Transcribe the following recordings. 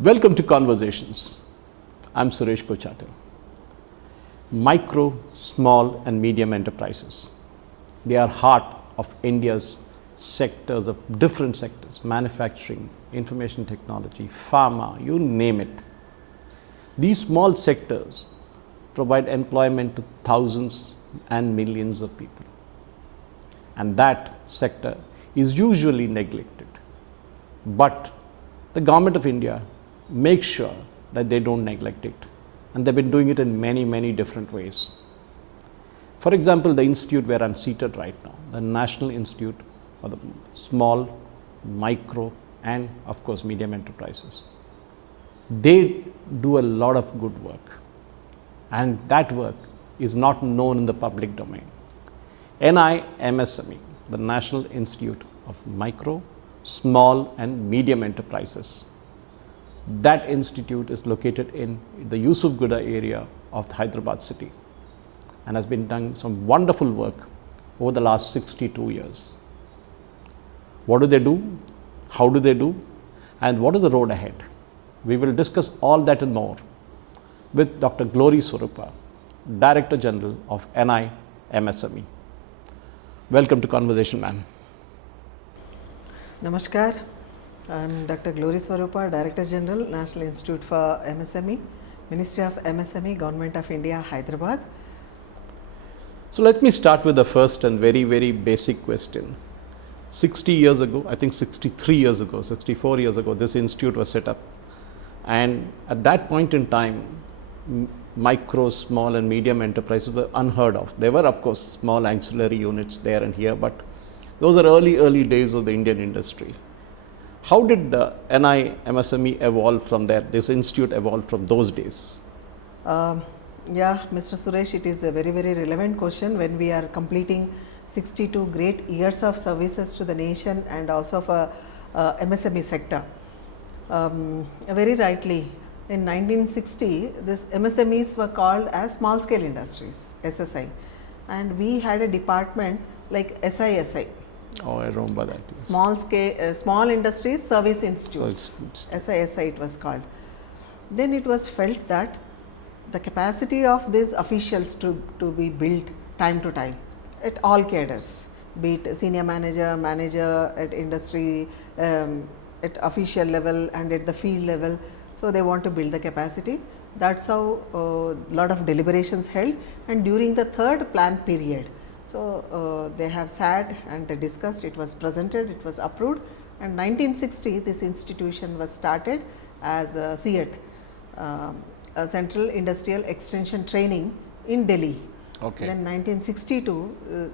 Welcome to Conversations. I'm Suresh Kochatil. Micro, small and medium enterprises. They are heart of India's sectors of different sectors, manufacturing, information technology, pharma, you name it. These small sectors provide employment to thousands and millions of people. And that sector is usually neglected. But the Government of India makes sure that they don't neglect it. And they've been doing it in many, many different ways. For example, the institute where I'm seated right now, the National Institute for the Small, Micro and of course medium enterprises. They do a lot of good work. And that work is not known in the public domain. NIMSME, the National Institute of Micro, Small and Medium Enterprises. That institute is located in the Yusufgura area of the Hyderabad city and has been done some wonderful work over the last 62 years. What do they do? How do they do? And what is the road ahead? We will discuss all that and more with Dr. Glory Swarupa, Director General of NIMSME. Welcome to Conversation, ma'am. Namaskar. I'm Dr. Glory Swarupa, Director General, National Institute for MSME, Ministry of MSME, Government of India, Hyderabad. So let me start with the first and very, very basic question. 60 years ago, I think 63 years ago, 64 years ago, this institute was set up. And at that point in time, micro, small and medium enterprises were unheard of. There were of course small ancillary units there and here, but those are early days of the Indian industry. How did NIMSME evolve from there, this institute evolved from those days? Yeah, Mr. Suresh, it is a very, very relevant question when we are completing 62 great years of services to the nation and also for MSME sector. Very rightly, in 1960, this MSMEs were called as small scale industries, SSI, and we had a department like SISI. Oh, I remember that. Yes. Small Industries Service Institutes, SISI it was called. Then it was felt that the capacity of these officials to be built time to time at all cadres, be it senior manager at industry, at official level and at the field level. So they want to build the capacity. That's how a lot of deliberations held, and during the third plan period, so they have sat and they discussed, it was presented, it was approved, and 1960 this institution was started as a CET, a Central Industrial Extension Training in Delhi. Okay. Then 1962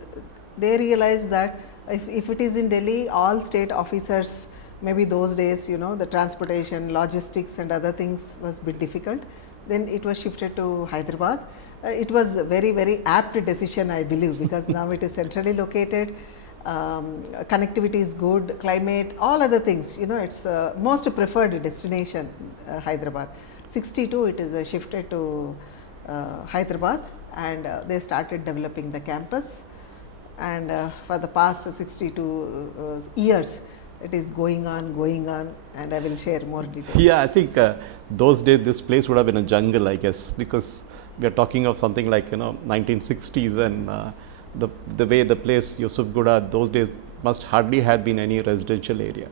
they realized that if it is in Delhi, all state officers, maybe those days, you know, the transportation, logistics and other things was a bit difficult. Then it was shifted to Hyderabad. It was a very, very apt decision, I believe, because now it is centrally located, connectivity is good, climate, all other things, you know, it's most preferred destination, Hyderabad. 62 it is shifted to Hyderabad, and they started developing the campus, and for the past 62 years it is going on, and I will share more details. Yeah, I think those days this place would have been a jungle, I guess, because we are talking of something like, you know, 1960s when the way the place Yusufgura those days must hardly had been any residential area.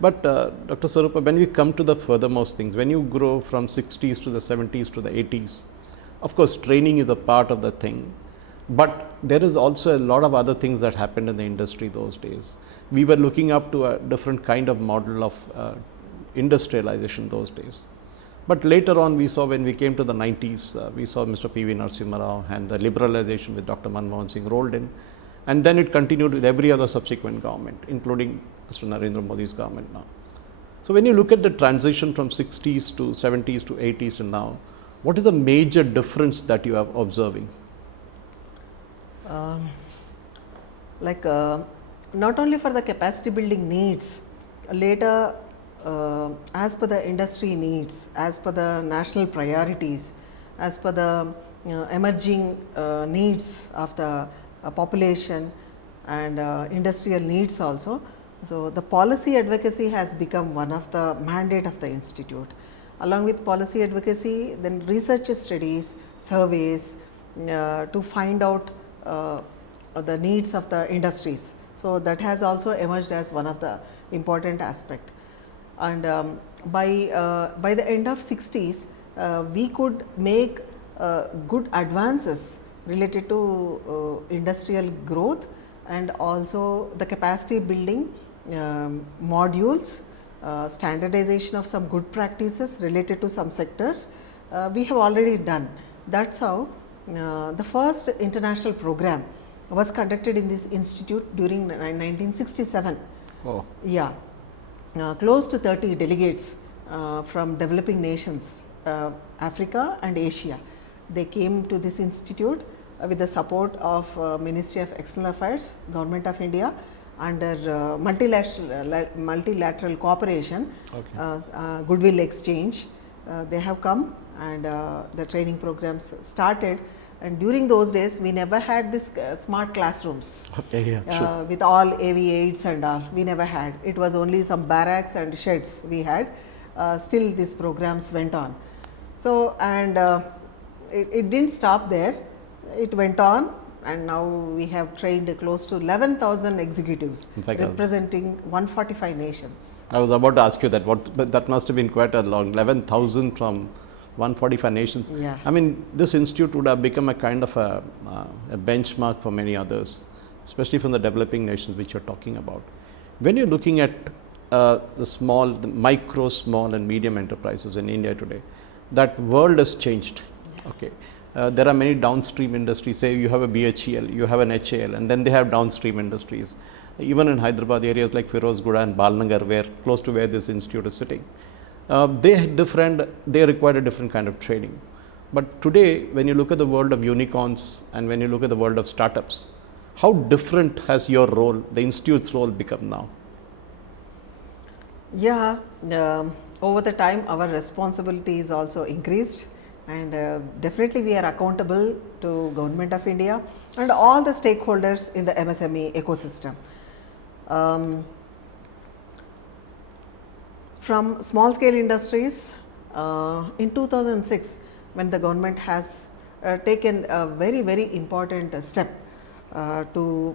But Dr. Swarupa, when we come to the furthermost things, when you grow from 60s to the 70s to the 80s, of course training is a part of the thing, but there is also a lot of other things that happened in the industry those days. We were looking up to a different kind of model of industrialization those days. But later on we saw, when we came to the 90s, we saw Mr. P.V. Narasimha Rao and the liberalization with Dr. Manmohan Singh rolled in, and then it continued with every other subsequent government, including Mr. Narendra Modi's government now. So when you look at the transition from 60s to 70s to 80s to now, what is the major difference that you are observing? Not only for the capacity building needs, later as per the industry needs, as per the national priorities, as per the emerging needs of the population and industrial needs also, So, the policy advocacy has become one of the mandate of the institute. Along with policy advocacy, then research studies, surveys to find out the needs of the industries. So, that has also emerged as one of the important aspect. And by the end of 60s, we could make good advances related to industrial growth and also the capacity building modules, standardization of some good practices related to some sectors, we have already done. That is how the first international program was conducted in this institute during 1967. Oh. Yeah, close to 30 delegates from developing nations, Africa and Asia. They came to this institute with the support of Ministry of External Affairs, Government of India, under multilateral cooperation, Okay. goodwill exchange. They have come and the training programs started, and during those days we never had this smart classrooms. Okay, yeah, true. With all AV aids and all, we never had. It was only some barracks and sheds we had. Still these programs went on. So, and it didn't stop there, it went on, and now we have trained close to 11,000 executives representing 145 nations. I was about to ask you that, but that must have been quite a long, 11,000 from 145 nations. Yeah. I mean, this institute would have become a kind of a benchmark for many others, especially from the developing nations which you are talking about. When you're looking at the micro, small and medium enterprises in India today, that world has changed. Yeah. Okay. There are many downstream industries. Say you have a BHEL, you have an HAL, and then they have downstream industries. Even in Hyderabad, areas like Firozgura and Balnagar, where close to where this institute is sitting, they require a different kind of training. But today, when you look at the world of unicorns and when you look at the world of startups, how different has your role, the institute's role, become now? Yeah, over the time our responsibility is also increased, and definitely we are accountable to Government of India and all the stakeholders in the MSME ecosystem. From small scale industries, in 2006, when the government has taken a very important step to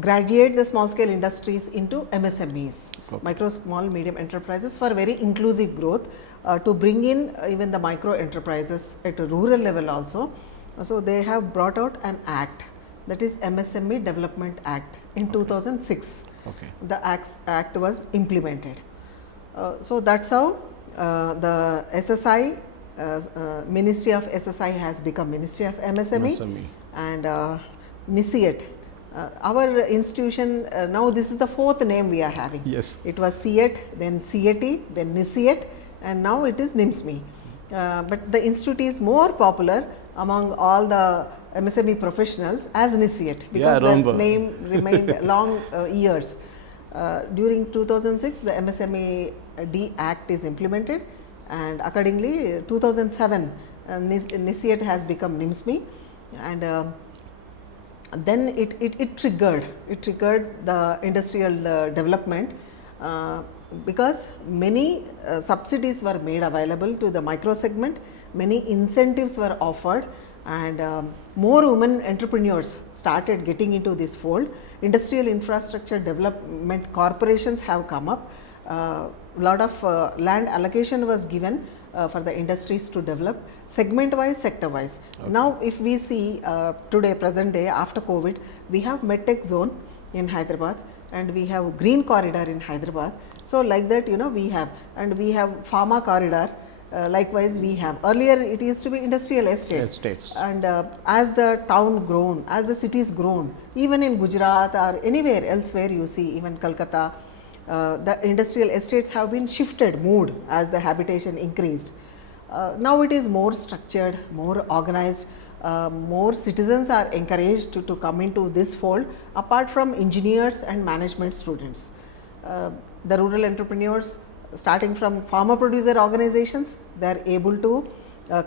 graduate the small scale industries into MSMEs, okay. Micro, small, medium enterprises, for very inclusive growth, to bring in even the micro enterprises at a rural level also. So, they have brought out an act, that is MSME Development Act in okay. 2006. Okay. The act was implemented. So, that is how the SSI, Ministry of SSI has become Ministry of MSME. And NICET. Our institution, now this is the fourth name we are having. Yes. It was CET, then CET, then NICET, and now it is NIMSME. But the institute is more popular among all the MSME professionals as NICET, because the name remained long years. During 2006, the MSME D Act is implemented, and accordingly 2007 NICET has become NIMSME, and then it triggered the industrial development, because many subsidies were made available to the micro segment, many incentives were offered, and more women entrepreneurs started getting into this fold. Industrial infrastructure development corporations have come up. Lot of land allocation was given for the industries to develop segment wise, sector wise. Okay. Now, if we see today, present day, after COVID, we have medtech zone in Hyderabad, and we have green corridor in Hyderabad. So, like that, we have, and we have pharma corridor. Likewise, we have, earlier it used to be industrial estates, and as the town grown, as the cities grown, even in Gujarat or anywhere elsewhere, you see, even Kolkata, the industrial estates have been moved as the habitation increased. Now it is more structured, more organized, more citizens are encouraged to come into this fold, apart from engineers and management students. The rural entrepreneurs, starting from farmer producer organizations, they are able to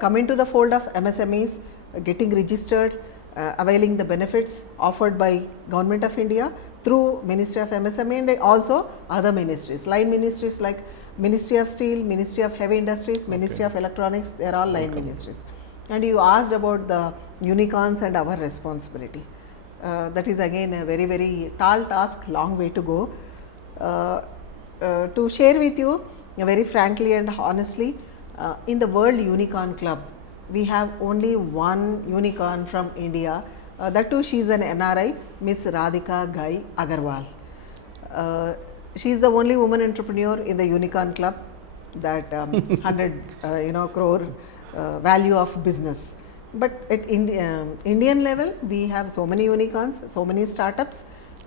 come into the fold of MSMEs, getting registered, availing the benefits offered by Government of India, through Ministry of MSME and also other ministries, line ministries like Ministry of Steel, Ministry of Heavy Industries, Ministry of Electronics, they are all line ministries. And you asked about the unicorns and our responsibility. That is again a very, very tall task, long way to go. To share with you very frankly and honestly, in the World Unicorn Club, we have only one unicorn from India. That too, she is an NRI, Miss Radhika Gai Agarwal. She is the only woman entrepreneur in the Unicorn Club, that 100 crore value of business. But at Indian level, we have so many unicorns, so many startups.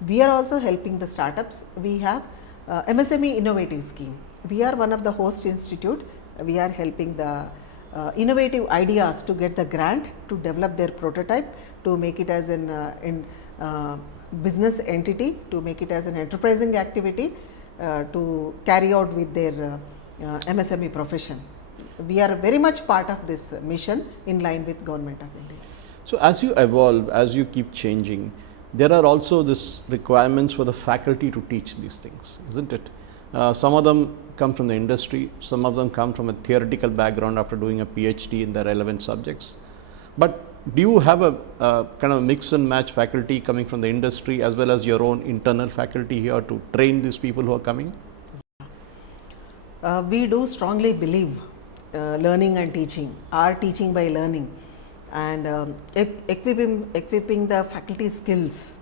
We are also helping the startups. We have MSME Innovative Scheme. We are one of the host institute. We are helping the innovative ideas to get the grant to develop their prototype, to make it as an business entity, to make it as an enterprising activity, to carry out with their MSME profession. We are very much part of this mission in line with Government of India. So as you evolve, as you keep changing, there are also this requirements for the faculty to teach these things, isn't it? Some of them come from the industry, some of them come from a theoretical background after doing a PhD in the relevant subjects. But do you have a kind of mix and match faculty coming from the industry as well as your own internal faculty here to train these people who are coming? We do strongly believe learning and teaching, or teaching by learning, and equipping the faculty skills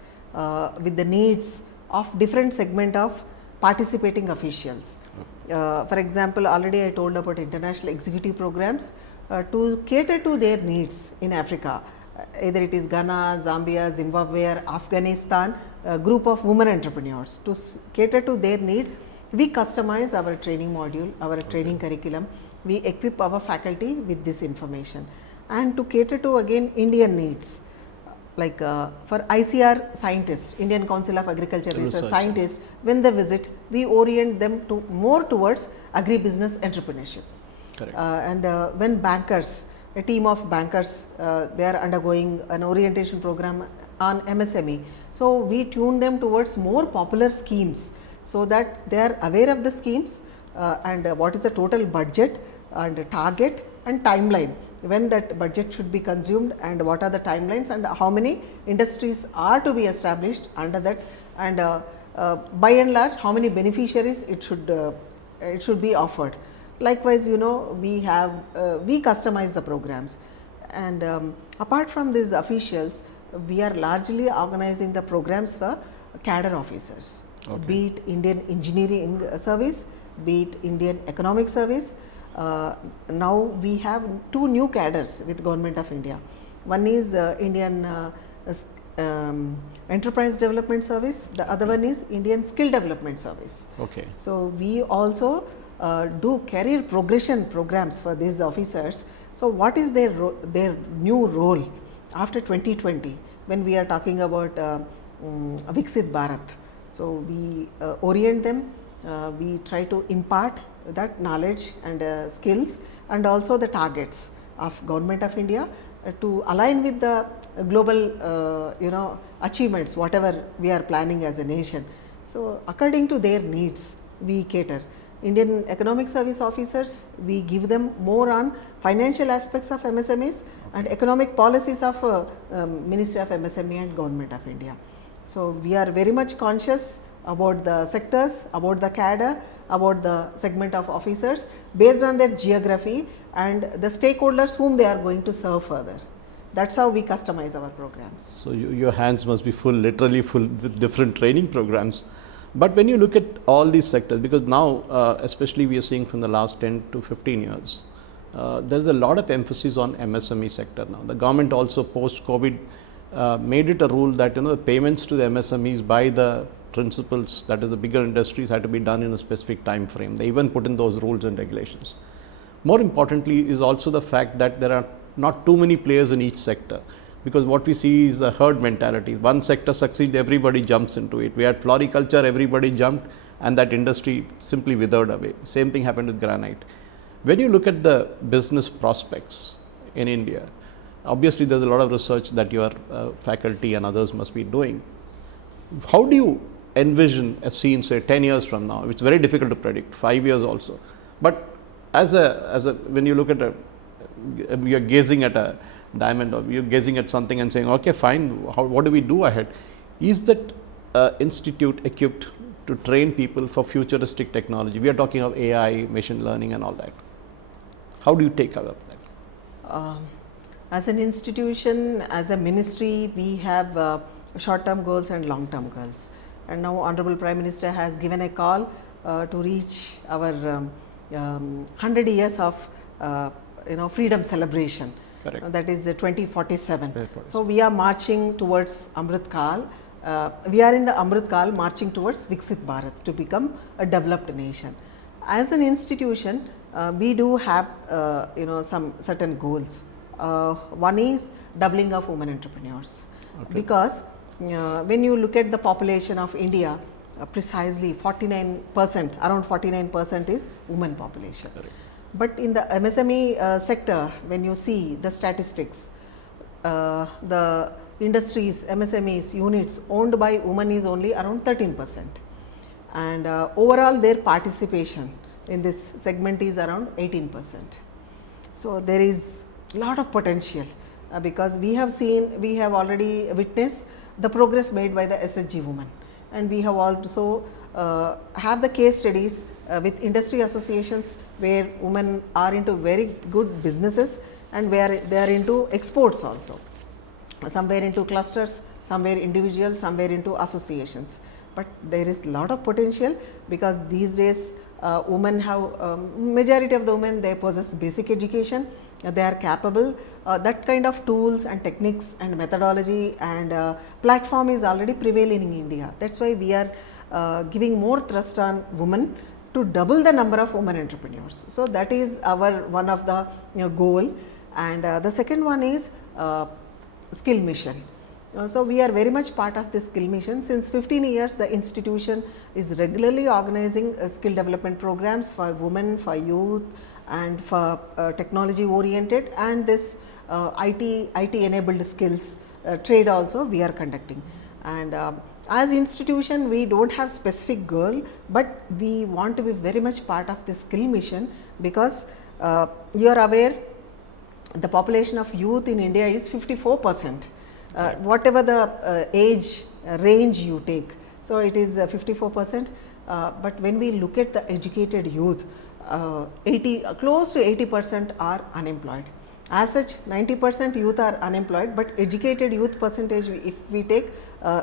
with the needs of different segment of participating officials. For example, already I told about international executive programs to cater to their needs in Africa, either it is Ghana, Zambia, Zimbabwe or Afghanistan, a group of women entrepreneurs. To cater to their need, we customize our training module, our training curriculum. We equip our faculty with this information, and to cater to again Indian needs, like for ICR scientists, Indian Council of Agriculture Research scientists, when they visit, we orient them to more towards agribusiness entrepreneurship. And when bankers, a team of bankers, they are undergoing an orientation program on MSME, so we tune them towards more popular schemes, so that they are aware of the schemes and what is the total budget and target and timeline, when that budget should be consumed and what are the timelines and how many industries are to be established under that, and by and large how many beneficiaries it should be offered. Likewise, we customize the programs, and apart from these officials, we are largely organizing the programs for cadre officers, be it Indian Engineering Service, be it Indian Economic Service. Now we have two new cadres with Government of India. One is Indian Enterprise Development Service, the other one is Indian Skill Development Service. So we also do career progression programs for these officers. So what is their new role after 2020, when we are talking about Viksit Bharat? So we orient them, we try to impart that knowledge and skills, and also the targets of Government of India to align with the global achievements, whatever we are planning as a nation. So according to their needs, we cater. Indian Economic Service officers, we give them more on financial aspects of MSMEs and economic policies of Ministry of MSME and Government of India. So we are very much conscious about the sectors, about the cadre, about the segment of officers based on their geography and the stakeholders whom they are going to serve further. That's how we customize our programs. So your hands must be full, literally full with different training programs. But when you look at all these sectors, because now especially we are seeing from the last 10 to 15 years, there is a lot of emphasis on MSME sector now. The government also post-COVID made it a rule that the payments to the MSMEs by the principals, that is the bigger industries, had to be done in a specific time frame. They even put in those rules and regulations. More importantly is also the fact that there are not too many players in each sector, because what we see is a herd mentality. One sector succeeds, everybody jumps into it. We had floriculture, everybody jumped, and that industry simply withered away. Same thing happened with granite. When you look at the business prospects in India, obviously there's a lot of research that your faculty and others must be doing. How do you envision a scene, say 10 years from now? It's very difficult to predict, 5 years also. But when you look at you're gazing at a diamond, or you're gazing at something and saying, okay, fine, what do we do ahead? Is that institute equipped to train people for futuristic technology? We are talking of AI, machine learning and all that. How do you take care of that? As an institution, as a ministry, we have short-term goals and long-term goals. And now Honorable Prime Minister has given a call to reach our 100 years of freedom celebration. Correct. That is 2047. So we are marching towards Amrit Kal. We are in the Amrit Kal marching towards Viksit Bharat to become a developed nation. As an institution, we do have some certain goals. One is doubling of women entrepreneurs. Okay. Because when you look at the population of India, precisely 49%, around 49% is women population. Correct. But in the MSME sector, when you see the statistics, the industries, MSMEs units owned by women is only around 13%. And overall their participation in this segment is around 18%. So there is a lot of potential because we have already witnessed the progress made by the SHG women. And we have also have the case studies with industry associations where women are into very good businesses and where they are into exports also. Somewhere into clusters, somewhere individual, somewhere into associations. But there is a lot of potential because these days women have, majority of the women, they possess basic education, they are capable. That kind of tools and techniques and methodology and platform is already prevailing in India. That's why we are giving more thrust on women to double the number of women entrepreneurs. So that is our one of the goal. And the second one is skill mission. So we are very much part of this skill mission. Since 15 years, the institution is regularly organizing skill development programs for women, for youth, and for technology oriented, and this IT enabled skills trade also we are conducting. And as institution, we don't have specific goal, but we want to be very much part of this skill mission because you are aware the population of youth in India is 54%. Whatever the age range you take, so it is 54%. But when we look at the educated youth, close to 80% are unemployed. As such, 90% youth are unemployed, but educated youth percentage, if we take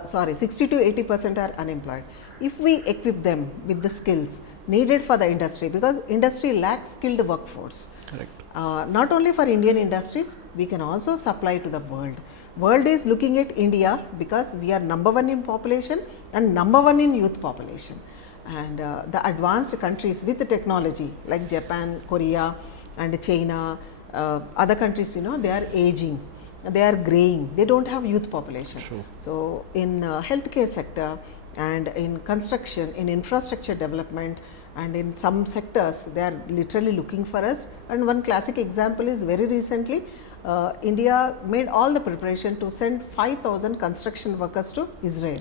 60 to 80% are unemployed. If we equip them with the skills needed for the industry, because industry lacks skilled workforce. Correct. Not only for Indian industries, we can also supply to the world. World is looking at India because we are number one in population and number one in youth population. And the advanced countries with the technology like Japan, Korea and China, other countries, they are aging, they are graying, they don't have youth population. True. So in healthcare sector and in construction, in infrastructure development, and in some sectors they are literally looking for us. And one classic example is very recently India made all the preparation to send 5,000 construction workers to Israel.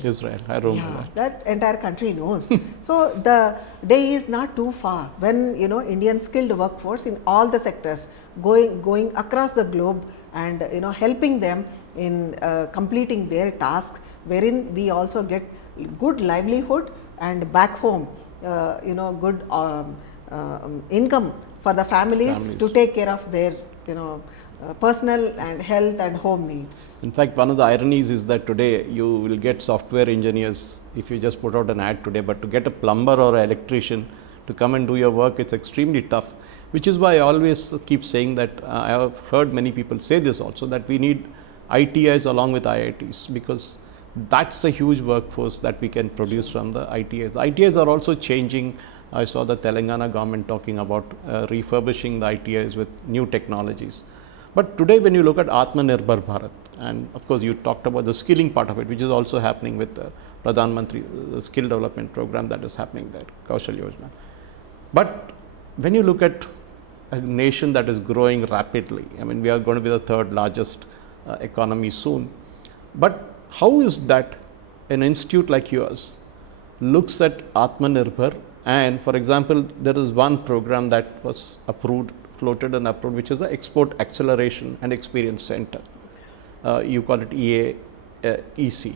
I remember that entire country knows. So the day is not too far when Indian skilled workforce in all the sectors going across the globe and helping them in completing their task, wherein we also get good livelihood and back home good income for the families to take care of their personal and health and home needs. In fact, one of the ironies is that today you will get software engineers if you just put out an ad today, but to get a plumber or an electrician to come and do your work, it's extremely tough, which is why I always keep saying that I have heard many people say this also, that we need ITIs along with IITs, because that's a huge workforce that we can produce from the ITIs. The ITIs are also changing. I saw the Telangana government talking about refurbishing the ITIs with new technologies. But today when you look at Atmanirbhar Bharat, and of course you talked about the skilling part of it, which is also happening with the Pradhan Mantri, the skill development program that is happening there, Kaushal Yojana. But when you look at a nation that is growing rapidly, I mean, we are going to be the third largest economy soon, but how is that an institute like yours looks at Atmanirbhar, and for example, there is one program that was approved, floated and approved, which is the Export Acceleration and Experience Center. You call it EC.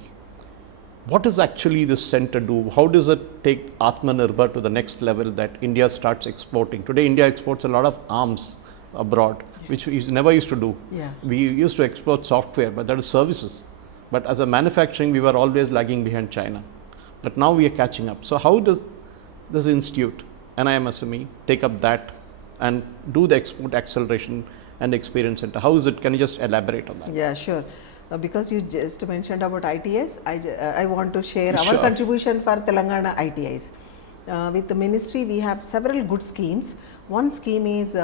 What does actually this center do? How does it take Atmanirbhar to the next level that India starts exporting? Today, India exports a lot of arms abroad, which we never used to do. Yeah. We used to export software, but that is services. But as a manufacturing, we were always lagging behind China. But now we are catching up. So how does this institute, NIMSME, take up that and do the export acceleration and experience center? How is it? Can you just elaborate on that? Yeah, sure. Because you just mentioned about ITIs, I want to share our Sure. contribution for Telangana ITIs. With the ministry, we have several good schemes. One scheme is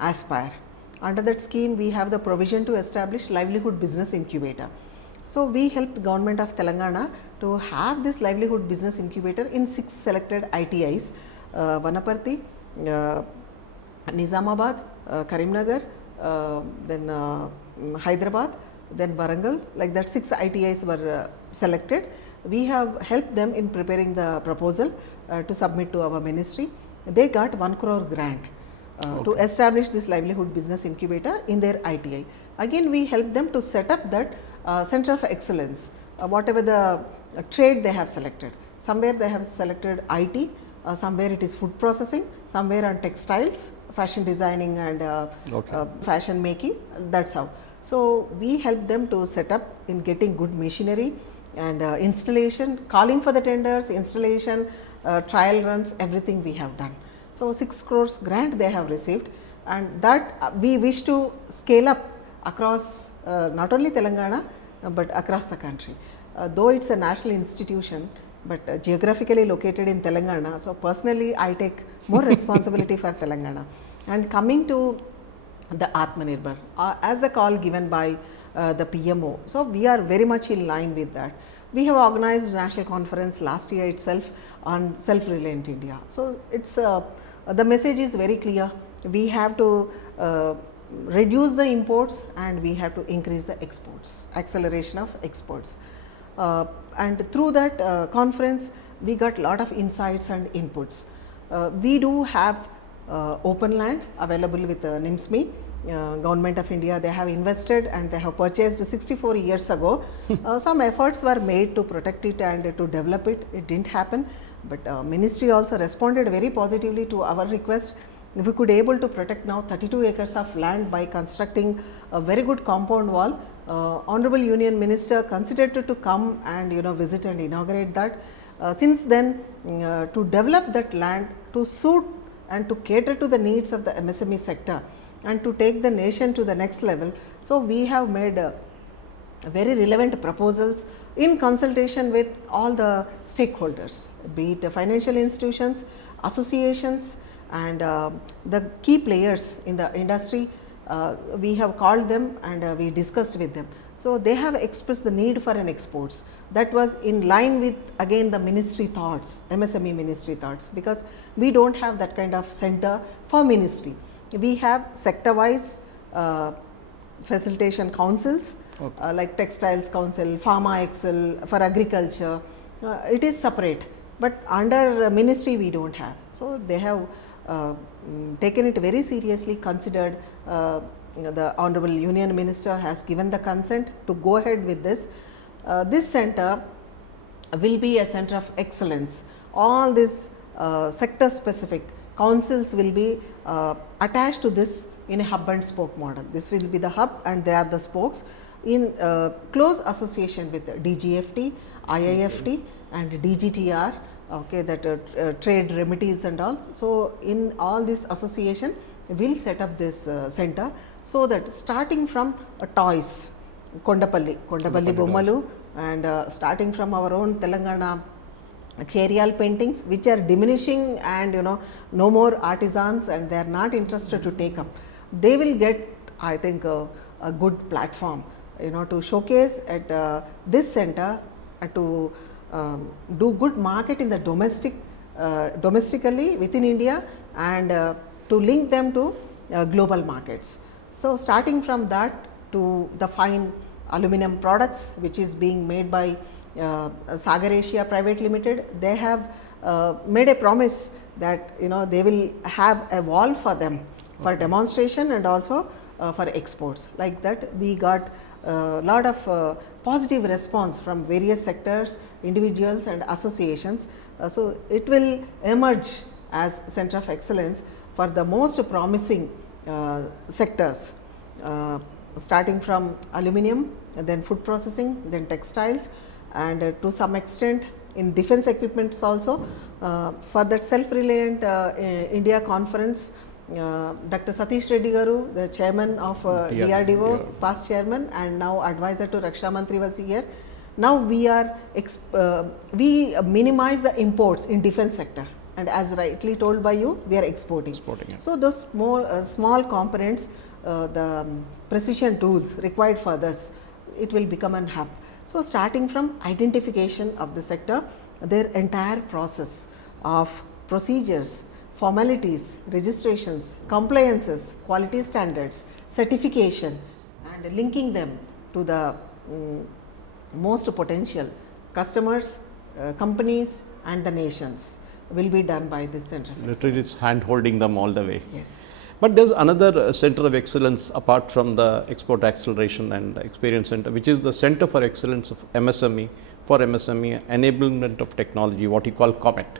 Aspire. Under that scheme, we have the provision to establish livelihood business incubator. So we help the government of Telangana to have this livelihood business incubator in 6 selected ITIs, Vanaparthi, Nizamabad, Karimnagar, then Hyderabad, then Warangal, like that 6 ITIs were selected. We have helped them in preparing the proposal to submit to our ministry. They got 1 crore grant to establish this livelihood business incubator in their ITI. Again, we help them to set up that center of excellence, whatever the trade they have selected. Somewhere they have selected IT, somewhere it is food processing, somewhere on textiles, fashion designing and fashion making, that's how. So we help them to set up in getting good machinery and installation, calling for the tenders, installation, trial runs, everything we have done. So 6 crores grant they have received, and that we wish to scale up across not only Telangana but across the country. Though it's a national institution, but geographically located in Telangana, so personally I take more responsibility for Telangana. And coming to the Atmanirbhar, as the call given by the PMO, so we are very much in line with that. We have organized national conference last year itself on self-reliant India. So it's the message is very clear. We have to reduce the imports and we have to increase the exports, acceleration of exports. And through that conference, we got a lot of insights and inputs. We do have open land available with NIMSME. Government of India, they have invested and they have purchased 64 years ago. Some efforts were made to protect it and to develop it. It didn't happen, but ministry also responded very positively to our request. If we could able to protect now 32 acres of land by constructing a very good compound wall, Honorable Union Minister considered to come and visit and inaugurate that. Since then, to develop that land to suit and to cater to the needs of the MSME sector and to take the nation to the next level. So we have made very relevant proposals in consultation with all the stakeholders, be it financial institutions, associations and the key players in the industry. We have called them and we discussed with them. So they have expressed the need for an exports. That was in line with again the ministry thoughts, MSME ministry thoughts, because we don't have that kind of center for ministry. We have sector wise facilitation councils, like textiles council, pharma excel, for agriculture, it is separate, but under ministry we don't have. So they have taken it very seriously, considered. The Honorable Union Minister has given the consent to go ahead with this. This center will be a center of excellence. All these sector specific councils will be attached to this in a hub and spoke model. This will be the hub and they are the spokes in close association with DGFT, IIFT and DGTR, okay, that trade remedies and all. So in all this association, we will set up this center, so that starting from toys, Kondapalli Bommalu, and starting from our own Telangana cherial paintings, which are diminishing and no more artisans and they are not interested to take up. They will get, I think, a good platform to showcase at this center to do good market in the domestically within India and to link them to global markets. So starting from that to the fine aluminum products which is being made by Sagar Asia Private Limited, they have made a promise that they will have a wall for them for demonstration and also for exports. Like that, we got a lot of positive response from various sectors, individuals and associations. So it will emerge as center of excellence for the most promising sectors, starting from aluminium, and then food processing, then textiles, and to some extent in defense equipments also. For that self-reliant India conference, Dr. Satish Reddy Garu, the chairman of DRDO, past chairman and now advisor to Raksha Mantri, was here. Now we are we minimize the imports in defense sector, and as rightly told by you, we are exporting. So those small components, the precision tools required for this, it will become an hub. So starting from identification of the sector, their entire process of procedures, formalities, registrations, compliances, quality standards, certification, and linking them to the most potential customers, companies and the nations will be done by this center. Literally, it's hand holding them all the way. Yes. But there's another center of excellence apart from the Export Acceleration and Experience Center, which is the Center for Excellence of MSME, for MSME Enablement of Technology, what you call COMET.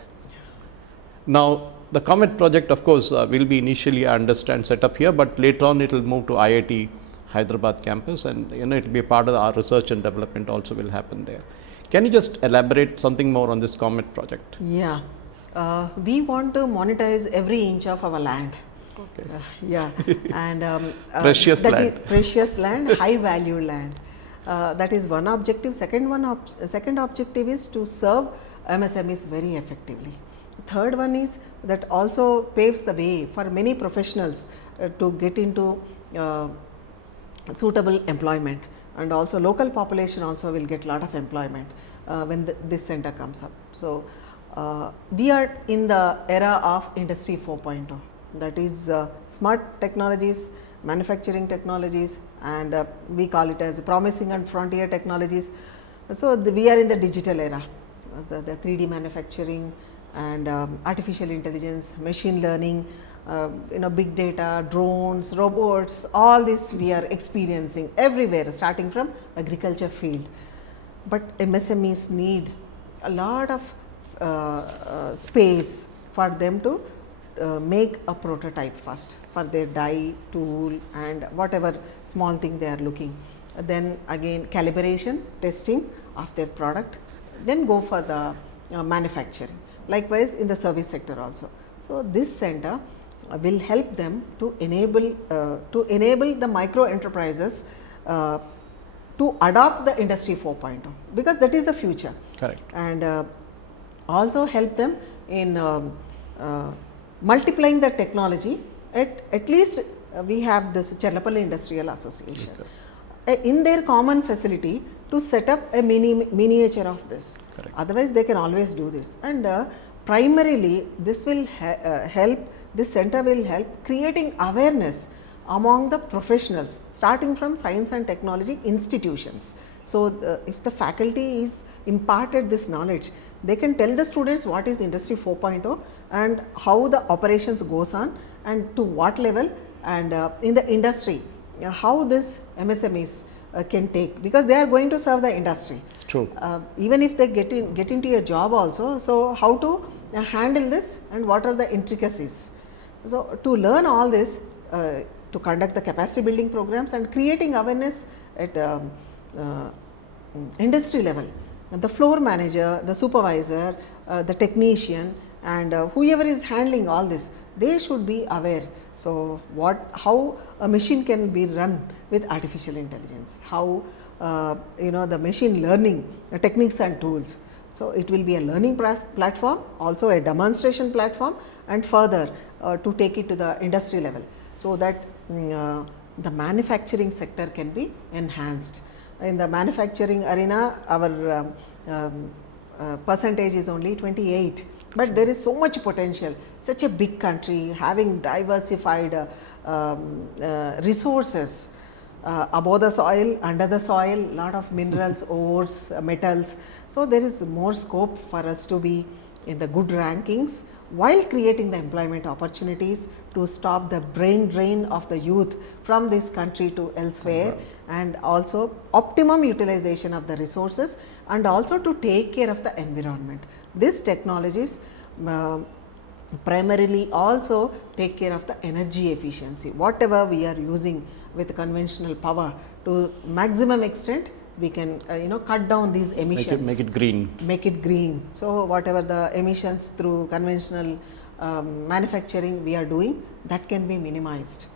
Now, the COMET project, of course, will be initially, I understand, set up here, but later on it will move to IIT Hyderabad campus, and it will be a part of our research and development also will happen there. Can you just elaborate something more on this COMET project? Yeah, we want to monetize every inch of our land. Okay. And precious land. Precious land, high value land. That is one objective. Second objective is to serve MSMEs very effectively. Third one is that also paves the way for many professionals to get into suitable employment, and also local population also will get lot of employment when this center comes up. So we are in the era of Industry 4.0, that is smart technologies, manufacturing technologies, and we call it as promising and frontier technologies. So we are in the digital era, the 3D manufacturing and artificial intelligence, machine learning, big data, drones, robots, all this we are experiencing everywhere, starting from agriculture field. But MSMEs need a lot of space for them to make a prototype first for their die, tool and whatever small thing they are looking. Then again calibration, testing of their product, then go for the manufacturing. Likewise in the service sector also. So this center will help them to enable the micro enterprises to adopt the Industry 4.0, because that is the future. Correct. And also help them in multiplying the technology. At least we have this Chellapalli Industrial Association. Okay. In their common facility to set up a miniature of this. Correct. Otherwise they can always do this, and primarily this will help, this center will help creating awareness among the professionals starting from science and technology institutions. So if the faculty is imparted this knowledge, they can tell the students what is Industry 4.0 and how the operations goes on and to what level, and in the industry how this MSMEs can take, because they are going to serve the industry. True. Even if they get into a job also, so how to handle this and what are the intricacies. So to learn all this, to conduct the capacity building programs and creating awareness at industry level, the floor manager, the supervisor, the technician and whoever is handling all this, they should be aware. So how a machine can be run with artificial intelligence, how the machine learning techniques and tools. So it will be a learning platform, also a demonstration platform, and further to take it to the industry level, so that the manufacturing sector can be enhanced. In the manufacturing arena, our percentage is only 28, but there is so much potential. Such a big country having diversified resources, above the soil, under the soil, lot of minerals, ores, metals. So there is more scope for us to be in the good rankings while creating the employment opportunities to stop the brain drain of the youth from this country to elsewhere, and also optimum utilization of the resources, and also to take care of the environment. These technologies primarily also take care of the energy efficiency. Whatever we are using with conventional power, to maximum extent we can cut down these emissions. Make it green. Make it green. So whatever the emissions through conventional manufacturing we are doing, that can be minimized.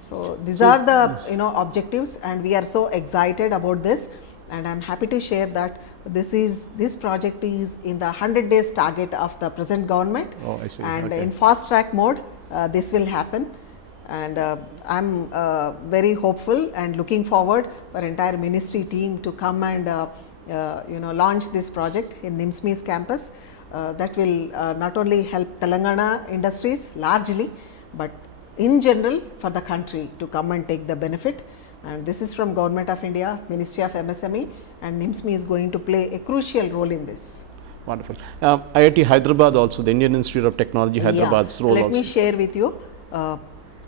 So these are the objectives, and we are so excited about this, and I am happy to share that this project is in the 100 days target of the present government. Oh, I see. And Okay. in fast track mode this will happen, and I am very hopeful and looking forward for entire ministry team to come and launch this project in NIMSME's campus. That will not only help Telangana industries largely, but in general for the country to come and take the benefit. And this is from Government of India, Ministry of MSME, and NIMSME is going to play a crucial role in this. Wonderful. IIT Hyderabad also, the Indian Institute of Technology Hyderabad's role Let also. me share with you,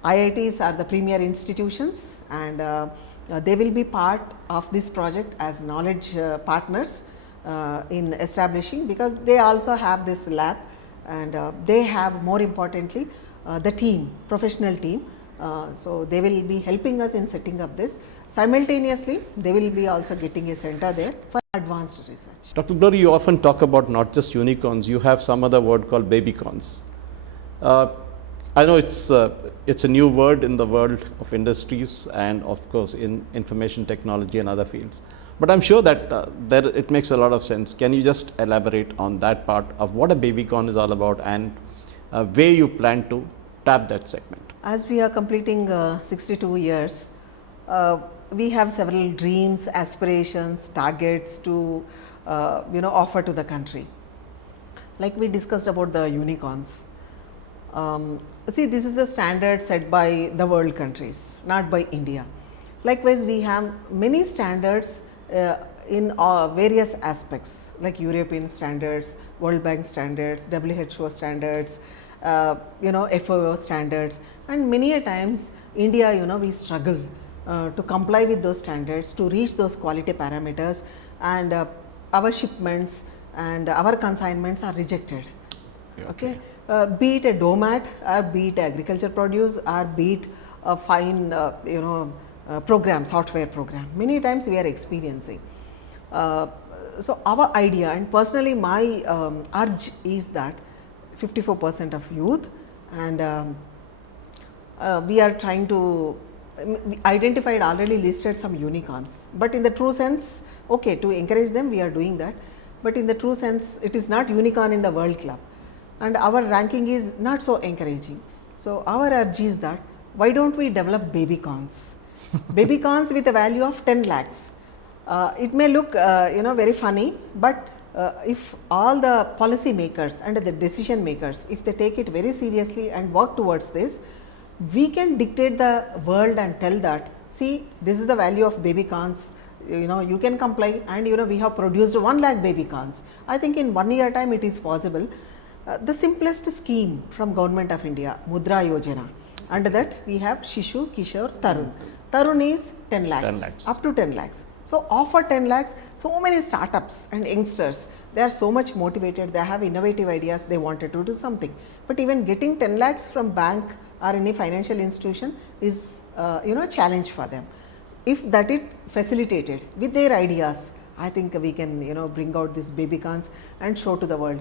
IITs are the premier institutions, and they will be part of this project as knowledge partners in establishing, because they also have this lab, and they have, more importantly, the team, professional team. So they will be helping us in setting up this. Simultaneously, they will be also getting a center there for advanced research. Dr. Glory, you often talk about not just unicorns, you have some other word called babycons. I know it's a new word in the world of industries and of course in information technology and other fields. But I'm sure that it makes a lot of sense. Can you just elaborate on that part of what a babycon is all about, and where you plan to tap that segment? As we are completing 62 years, we have several dreams, aspirations, targets to offer to the country. Like we discussed about the unicorns. See, this is a standard set by the world countries, not by India. Likewise, we have many standards in various aspects, like European standards, World Bank standards, WHO standards, FOO standards, and many a times India, we struggle to comply with those standards, to reach those quality parameters, and our shipments and our consignments are rejected. Okay. Be it a domat, or be it agriculture produce, or be it a fine program, software program, many times we are experiencing. So our idea, and personally my urge is that 54% of youth, and we are trying to identified, already listed some unicorns, but in the true sense, okay, to encourage them we are doing that, but in the true sense it is not unicorn in the World Club, and our ranking is not so encouraging. So our urge is that why don't we develop babycons? Babycons with a value of 10 lakhs. It may look very funny, but if all the policy makers and the decision makers, if they take it very seriously and work towards this, we can dictate the world and tell that, see, this is the value of babycons, you can comply, and we have produced 1 lakh babycons. I think in 1 year time it is possible. The simplest scheme from Government of India, Mudra Yojana, under that we have Shishu, Kishore, Tarun. Tarun is 10 lakhs, 10 lakhs. up to 10 lakhs. So offer 10 lakhs, so many startups and youngsters, they are so much motivated, they have innovative ideas, they wanted to do something. But even getting 10 lakhs from bank or any financial institution is a challenge for them. If that is facilitated with their ideas, I think we can bring out these babycons and show to the world.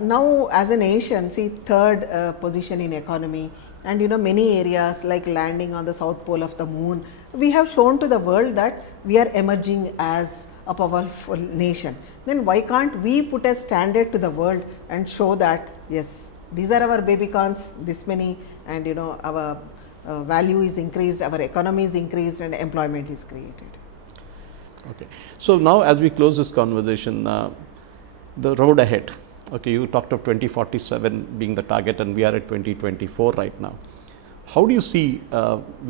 Now as a nation, see, third position in economy, and many areas like landing on the south pole of the moon, we have shown to the world that we are emerging as a powerful nation. Then why can't we put a standard to the world and show that, yes, these are our babycons, this many, and our value is increased, our economy is increased, and employment is created. Okay. So now as we close this conversation, the road ahead. Okay, you talked of 2047 being the target, and we are at 2024 right now. How do you see,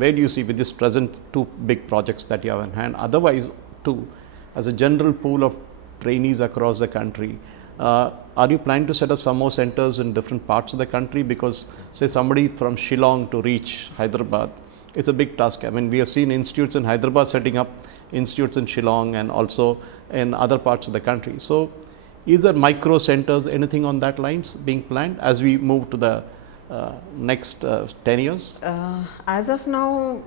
where do you see with this present two big projects that you have in hand, otherwise too, as a general pool of trainees across the country, are you planning to set up some more centers in different parts of the country? Because say somebody from Shillong to reach Hyderabad, it's a big task. I mean, we have seen institutes in Hyderabad setting up institutes in Shillong and also in other parts of the country. So is there micro centers, anything on that lines being planned as we move to the next 10 years? As of now,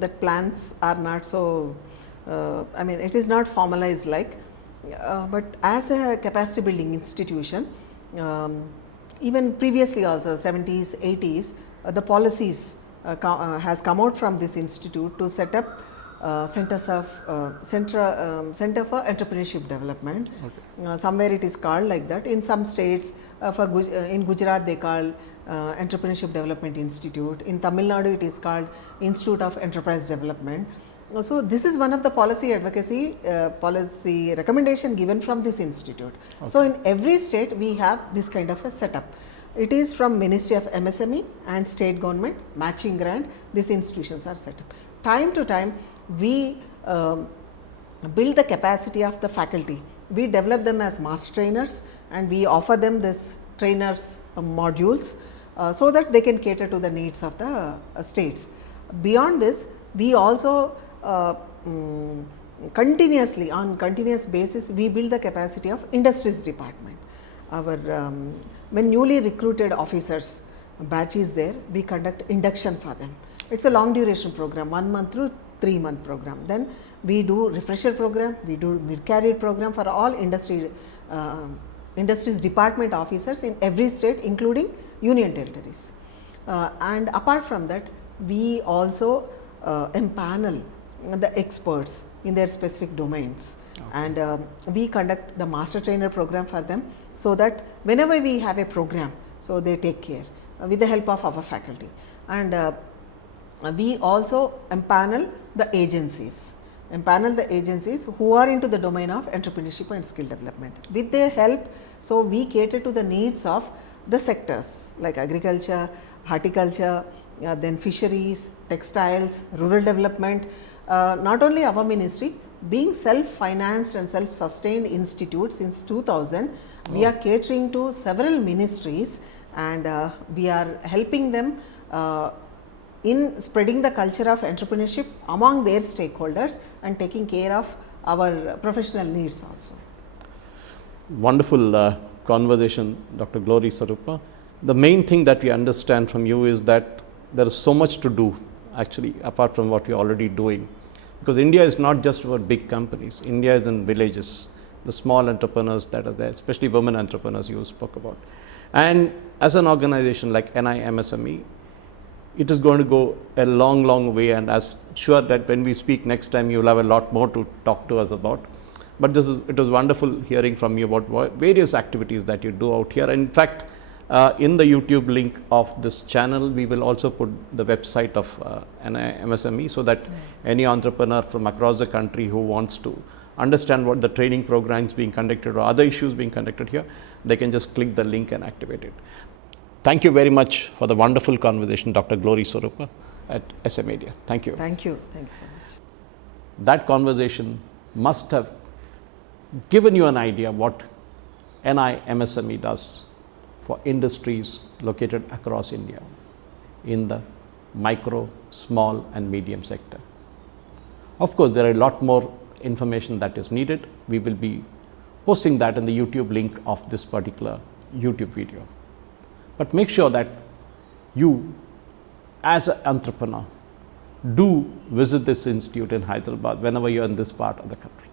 the plans are not so, I mean, it is not formalized like, but as a capacity building institution, even previously also 70s, 80s, the policies has come out from this institute to set up centers of Center for Entrepreneurship Development. Okay. Somewhere it is called like that. In some states, in Gujarat they call Entrepreneurship Development Institute. In Tamil Nadu it is called Institute of Enterprise Development. So this is one of the policy advocacy policy recommendation given from this institute. Okay. So in every state we have this kind of a setup. It is from Ministry of MSME and state government matching grant. These institutions are set up. Time to time we build the capacity of the faculty. We develop them as master trainers and we offer them this trainers modules so that they can cater to the needs of the states. Beyond this, we also continuously, on continuous basis, we build the capacity of industries department. Our when newly recruited officers batch is there, we conduct induction for them. It's a long duration program, 1 month through 3 month program. Then we do refresher program, we do mid-career program for all industries department officers in every state, including union territories. And apart from that, we also empanel the experts in their specific domains. Okay. And we conduct the master trainer program for them, so that whenever we have a program, so they take care with the help of our faculty. And we also empanel the agencies who are into the domain of entrepreneurship and skill development. With their help, so we cater to the needs of the sectors like agriculture, horticulture, then fisheries, textiles, rural development. Not only our ministry, being self-financed and self-sustained institute since 2000, we are catering to several ministries, and we are helping them in spreading the culture of entrepreneurship among their stakeholders and taking care of our professional needs also. Wonderful conversation, Dr. Glory Swarupa. The main thing that we understand from you is that there is so much to do actually apart from what we are already doing, because India is not just about big companies. India is in villages, the small entrepreneurs that are there, especially women entrepreneurs you spoke about. And as an organization like NIMSME, it is going to go a long, long way, and as sure that when we speak next time, you will have a lot more to talk to us about. But it was wonderful hearing from you about various activities that you do out here. In fact, in the YouTube link of this channel, we will also put the website of MSME, so that any entrepreneur from across the country who wants to understand what the training programs being conducted or other issues being conducted here, they can just click the link and activate it. Thank you very much for the wonderful conversation, Dr. Glory Swarupa at SM Media. Thank you. Thank you. Thank you so much. That conversation must have given you an idea what NIMSME does for industries located across India in the micro, small and medium sector. Of course, there are a lot more information that is needed. We will be posting that in the YouTube link of this particular YouTube video. But make sure that you, as an entrepreneur, do visit this institute in Hyderabad whenever you are in this part of the country.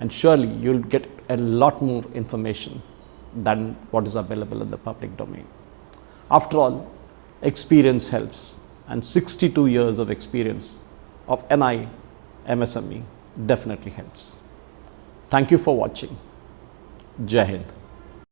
And surely you will get a lot more information than what is available in the public domain. After all, experience helps, and 62 years of experience of NIMSME definitely helps. Thank you for watching. Jai Hind.